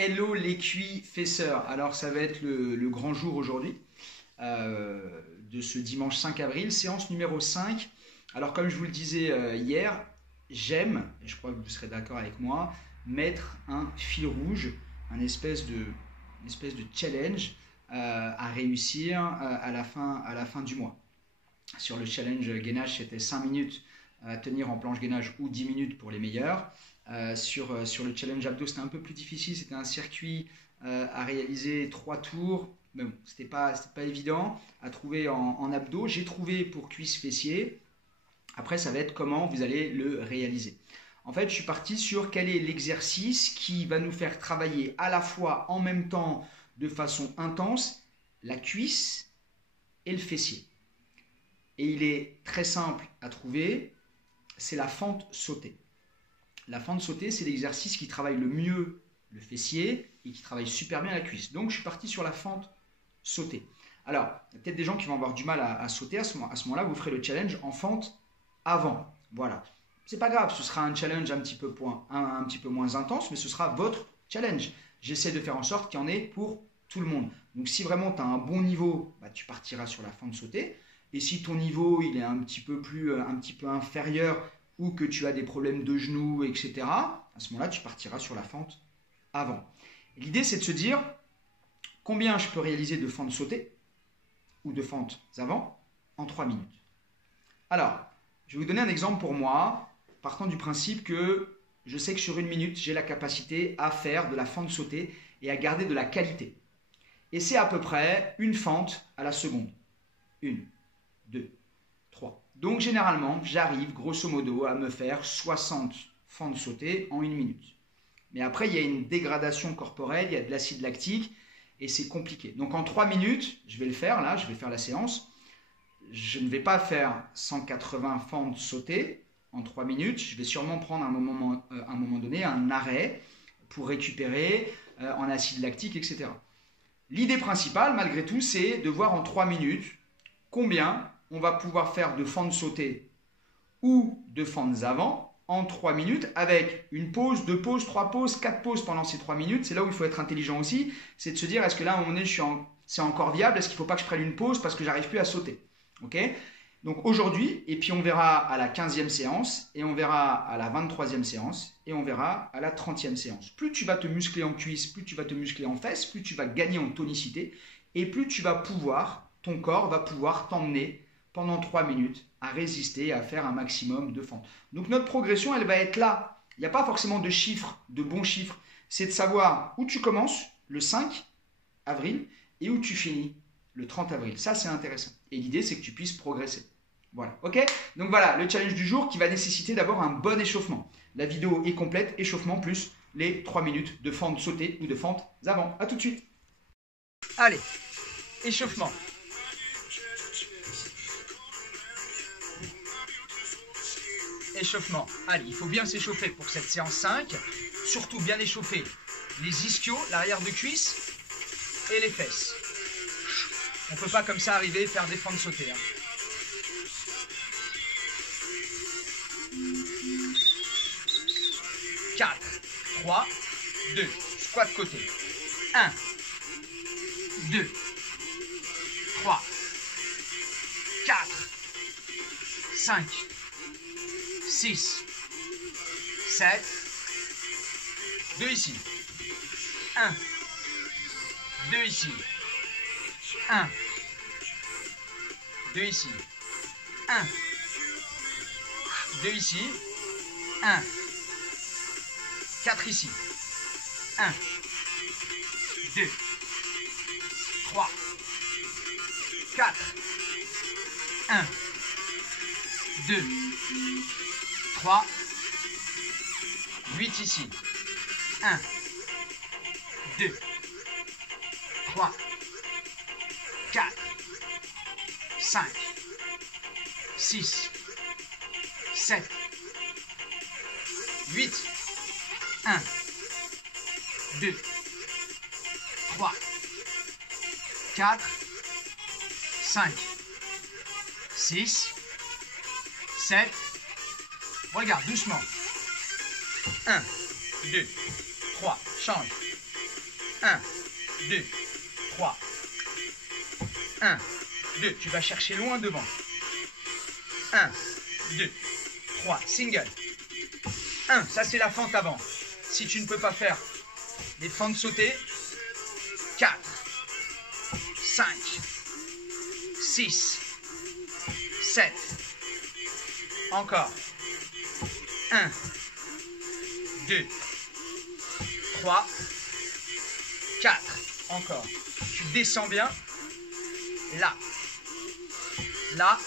Hello les cuits fesseurs. Alors ça va être le grand jour aujourd'hui de ce dimanche 5 avril, séance numéro 5. Alors comme je vous le disais hier, j'aime, et je crois que vous serez d'accord avec moi, mettre un fil rouge, une espèce de challenge à réussir à la fin du mois. Sur le challenge gainage, c'était 5 minutes à tenir en planche gainage ou 10 minutes pour les meilleurs. Sur le challenge abdos, c'était un peu plus difficile. C'était un circuit à réaliser 3 tours. Mais bon, c'était pas évident à trouver en abdos. J'ai trouvé pour cuisses fessiers. Après, ça va être comment vous allez le réaliser. En fait, je suis parti sur quel est l'exercice qui va nous faire travailler à la fois en même temps de façon intense la cuisse et le fessier. Et il est très simple à trouver, c'est la fente sautée. La fente sautée, c'est l'exercice qui travaille le mieux le fessier et qui travaille super bien la cuisse. Donc, je suis parti sur la fente sautée. Alors, il y a peut-être des gens qui vont avoir du mal à sauter. À ce moment-là, vous ferez le challenge en fente avant. Voilà. C'est pas grave, ce sera un challenge un petit peu moins intense, mais ce sera votre challenge. J'essaie de faire en sorte qu'il y en ait pour tout le monde. Donc, si vraiment tu as un bon niveau, bah, tu partiras sur la fente sautée. Et si ton niveau il est un petit peu inférieur ou que tu as des problèmes de genoux, etc., à ce moment-là, tu partiras sur la fente avant. L'idée, c'est de se dire combien je peux réaliser de fentes sautées ou de fentes avant en 3 minutes. Alors, je vais vous donner un exemple pour moi, partant du principe que je sais que sur 1 minute, j'ai la capacité à faire de la fente sautée et à garder de la qualité. Et c'est à peu près une fente à la seconde. 1, 2, 3. Donc généralement, j'arrive grosso modo à me faire 60 fentes sautées en 1 minute. Mais après, il y a une dégradation corporelle, il y a de l'acide lactique et c'est compliqué. Donc en 3 minutes, je vais le faire là, je vais faire la séance. Je ne vais pas faire 180 fentes sautées en 3 minutes. Je vais sûrement prendre à un moment donné un arrêt pour récupérer en acide lactique, etc. L'idée principale, malgré tout, c'est de voir en 3 minutes combien on va pouvoir faire de fentes sautées ou de fentes avant en 3 minutes avec une pause, 2 pauses, 3 pauses, 4 pauses pendant ces 3 minutes. C'est là où il faut être intelligent aussi, c'est de se dire est-ce que là à un moment donné c'est encore viable, est-ce qu'il ne faut pas que je prenne une pause parce que j'arrive plus à sauter. Okay, donc aujourd'hui, et puis on verra à la 15e séance, et on verra à la 23e séance, et on verra à la 30e séance. Plus tu vas te muscler en cuisse, plus tu vas te muscler en fesses, plus tu vas gagner en tonicité, et plus ton corps va pouvoir t'emmener pendant 3 minutes à résister, à faire un maximum de fentes. Donc notre progression, elle va être là. Il n'y a pas forcément de chiffres, de bons chiffres. C'est de savoir où tu commences, le 5 avril, et où tu finis, le 30 avril. Ça, c'est intéressant. Et l'idée, c'est que tu puisses progresser. Voilà, ok? Donc voilà, le challenge du jour qui va nécessiter d'abord un bon échauffement. La vidéo est complète, échauffement plus les 3 minutes de fentes sautées ou de fentes avant. A tout de suite. Allez, échauffement. Échauffement. Allez, il faut bien s'échauffer pour cette séance 5. Surtout bien échauffer les ischios, l'arrière de cuisse et les fesses. On ne peut pas comme ça arriver et faire des fentes sautées. 4, 3, 2, squat côté. 1, 2, 3, 4, 5, 6, 7, 2 ici. 1, 2 ici. 1, 2 ici, 1, 2 ici, 1, 4 ici, 1, 2, 3, 4, 1, 2, 3, 8 ici, 1, 2, 3, 4, 5, 6, 7, 8, 1, 2, 3, 4, 5, 6, 7, regarde doucement, 1, 2, 3, change, 1, 2, 3. 1, 2. Tu vas chercher loin devant. 1, 2, 3. Single. 1. Ça, c'est la fente avant. Si tu ne peux pas faire les fentes sautées, 4, 5, 6, 7. Encore. 1, 2, 3, 4. Encore. Tu descends bien. Là. Là.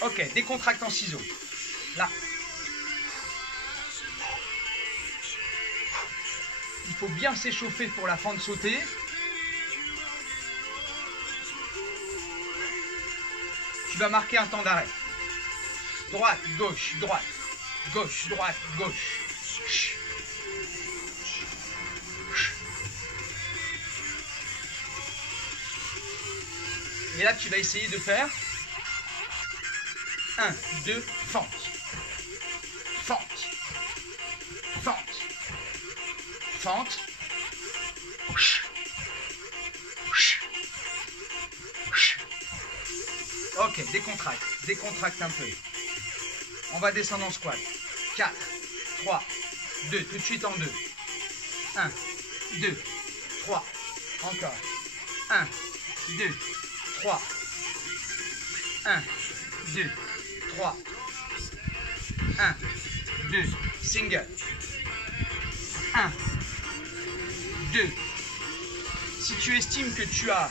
Ok, décontracte en ciseaux. Là. Il faut bien s'échauffer pour la fente sautée. Tu vas marquer un temps d'arrêt. Droite, gauche, droite. Gauche, droite, gauche. Et là, tu vas essayer de faire 1, 2, fente. Fente. Fente. Fente. Ok, décontracte. Décontracte un peu. On va descendre en squat. 4, 3, 2. Tout de suite en 2. 1, 2, 3. Encore. 1, 2, 3. 1, 2, 3. 1, 2. Single. 1, 2. Si tu estimes que tu as...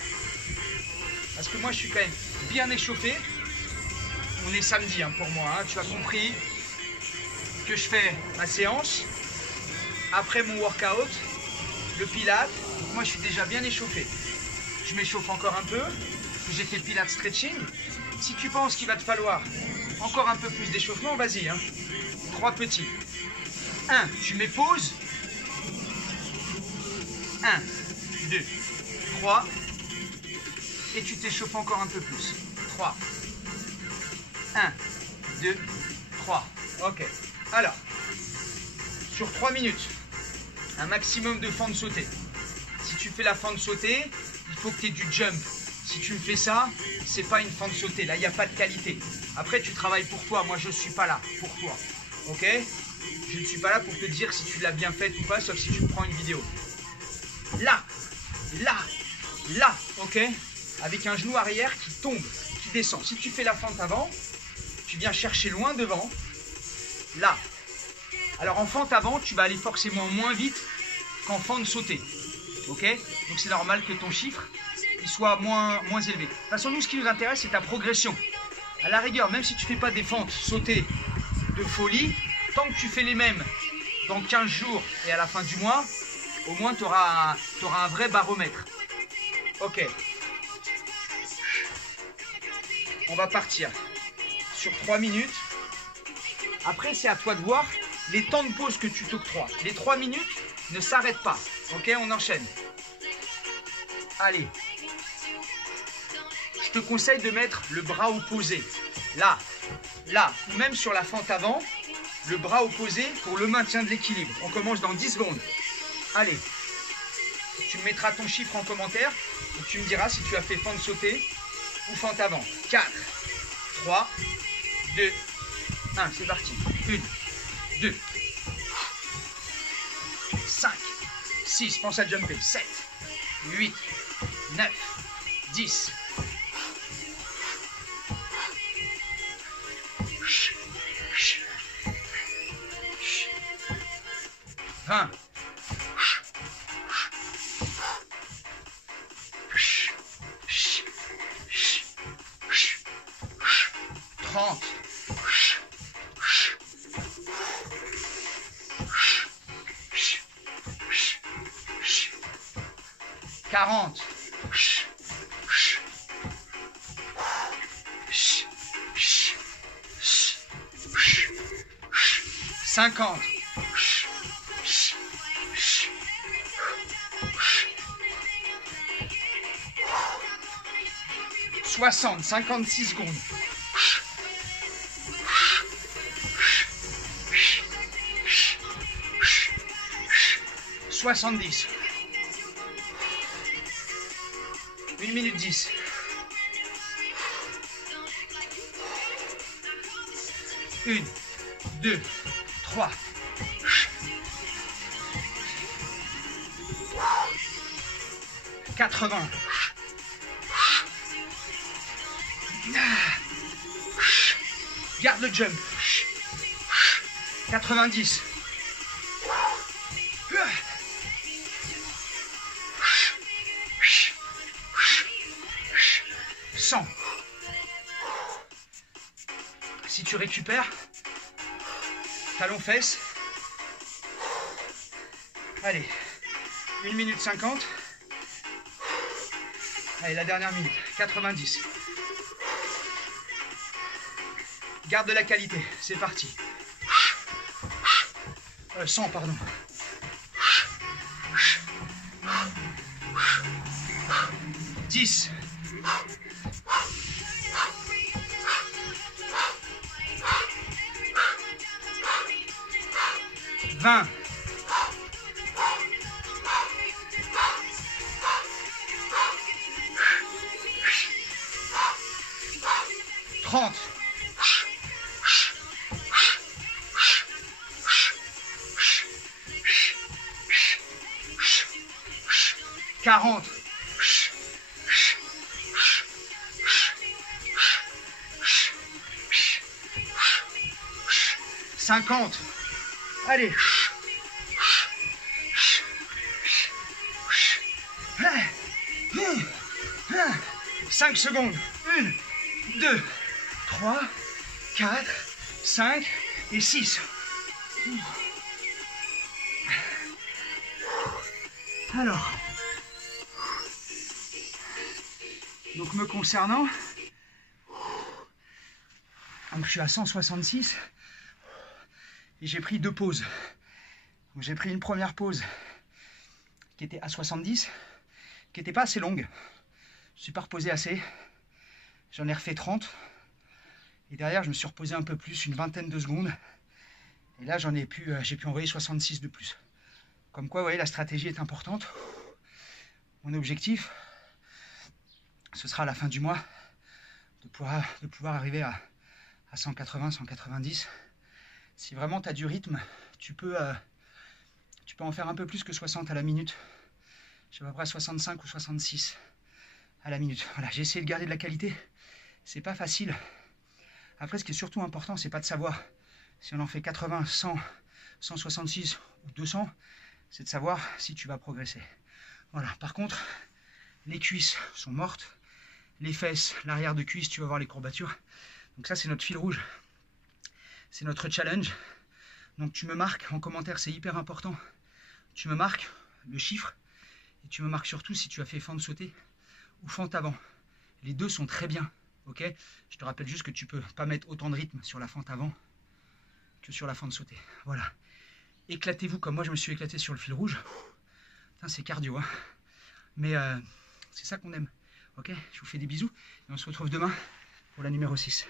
Parce que moi, je suis quand même bien échauffé. On est samedi pour moi. Tu as compris que je fais ma séance après mon workout, le pilates. Donc moi, je suis déjà bien échauffé. Je m'échauffe encore un peu. J'ai fait pilates stretching. Si tu penses qu'il va te falloir encore un peu plus d'échauffement, vas-y. 3 petits. 1, tu mets pause. 1, 2, 3. Et tu t'échauffes encore un peu plus. 3. 1, 2, 3. Ok. Alors, sur 3 minutes, un maximum de fentes sautées. Si tu fais la fente sautée, il faut que tu aies du jump. Si tu me fais ça, c'est pas une fente sautée. Là, il n'y a pas de qualité. Après, tu travailles pour toi. Moi, je ne suis pas là pour toi. Ok? Je ne suis pas là pour te dire si tu l'as bien faite ou pas, sauf si tu prends une vidéo. Là, là, là, ok? Avec un genou arrière qui tombe, qui descend. Si tu fais la fente avant, tu viens chercher loin devant. Là. Alors en fente avant, tu vas aller forcément moins vite qu'en fente sautée. Ok? Donc c'est normal que ton chiffre il soit moins élevé. De toute façon, nous, ce qui nous intéresse, c'est ta progression. À la rigueur, même si tu ne fais pas des fentes sautées de folie, tant que tu fais les mêmes dans 15 jours et à la fin du mois, au moins tu auras un vrai baromètre. Ok. On va partir sur 3 minutes. Après, c'est à toi de voir les temps de pause que tu t'octroies. Les 3 minutes ne s'arrêtent pas. Ok, on enchaîne. Allez. Je te conseille de mettre le bras opposé. Là, là, ou même sur la fente avant, le bras opposé pour le maintien de l'équilibre. On commence dans 10 secondes. Allez. Tu me mettras ton chiffre en commentaire et tu me diras si tu as fait fente sautée ou fente avant. 4, 3, 2, 1. C'est parti. 1, 2, 5, 6. Pense à jumper. 7, 8, 9, 10. 20. 30. 40. 50. 60, 56 secondes. 70. 1 minute 10. 1, 2, 3. 80. Garde le jump. 90. 100. Si tu récupères, talon fesses. Allez, 1 minute 50. Allez, la dernière minute, 90. Garde de la qualité, c'est parti. 100, pardon. 10. 20. 30. 40. 50. Allez. 5 secondes. 1, 2, 3, 4, 5 et 6. Alors, donc me concernant, donc je suis à 166 et j'ai pris 2 pauses. J'ai pris une première pause qui était à 70, qui n'était pas assez longue. Je ne suis pas reposé assez. J'en ai refait 30. Et derrière, je me suis reposé un peu plus, une vingtaine de secondes. Et là, j'ai pu envoyer 66 de plus. Comme quoi, vous voyez, la stratégie est importante. Mon objectif, ce sera à la fin du mois de pouvoir arriver à 180, 190. Si vraiment tu as du rythme, tu peux en faire un peu plus que 60 à la minute. J'ai à peu près 65 ou 66 à la minute. Voilà, j'ai essayé de garder de la qualité. C'est pas facile. Après, ce qui est surtout important, c'est pas de savoir si on en fait 80, 100, 166 ou 200. C'est de savoir si tu vas progresser. Voilà. Par contre, les cuisses sont mortes. Les fesses, l'arrière de cuisse, tu vas voir les courbatures. Donc ça, c'est notre fil rouge. C'est notre challenge. Donc tu me marques en commentaire, c'est hyper important. Tu me marques le chiffre et tu me marques surtout si tu as fait fente sautée ou fente avant. Les deux sont très bien. Ok, je te rappelle juste que tu peux pas mettre autant de rythme sur la fente avant que sur la fente sautée. Voilà. Éclatez-vous comme moi je me suis éclaté sur le fil rouge. C'est cardio, hein. Mais c'est ça qu'on aime. Ok, je vous fais des bisous et on se retrouve demain pour la numéro 6.